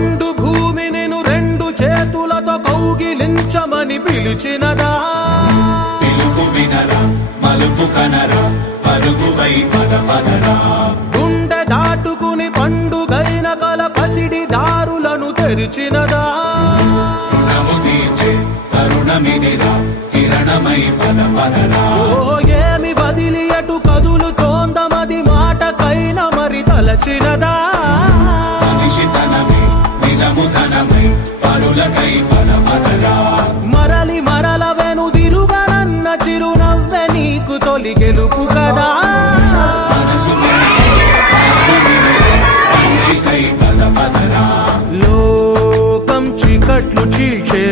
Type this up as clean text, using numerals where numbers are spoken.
నిండు భూమి నేను రెండు చేతులతో కౌగిలించమని పిలిచినదా పిలుపు వినరా మలుపు కనరా పరుగువై పద పదరా గుండె దాటుకుని పండుగైన కల పసిడి దారులను తెరిచినదా రుణము తీర్చే తరుణమిదిరా కిరణమై పద పదరా ఓ ఏమి వదిలి అటు కదులుతోందమది మాటకైన మరి తలచినదా మనిషితనమే నిజముతనమై పరులకై పద పదరా మరలి మరల వెనుదిరుగనన్న చిరునవ్వె నీకు తొలి గెలుపు కదా మనసు మంచికై పద పదరా లోకం చీకట్లు చీల్చే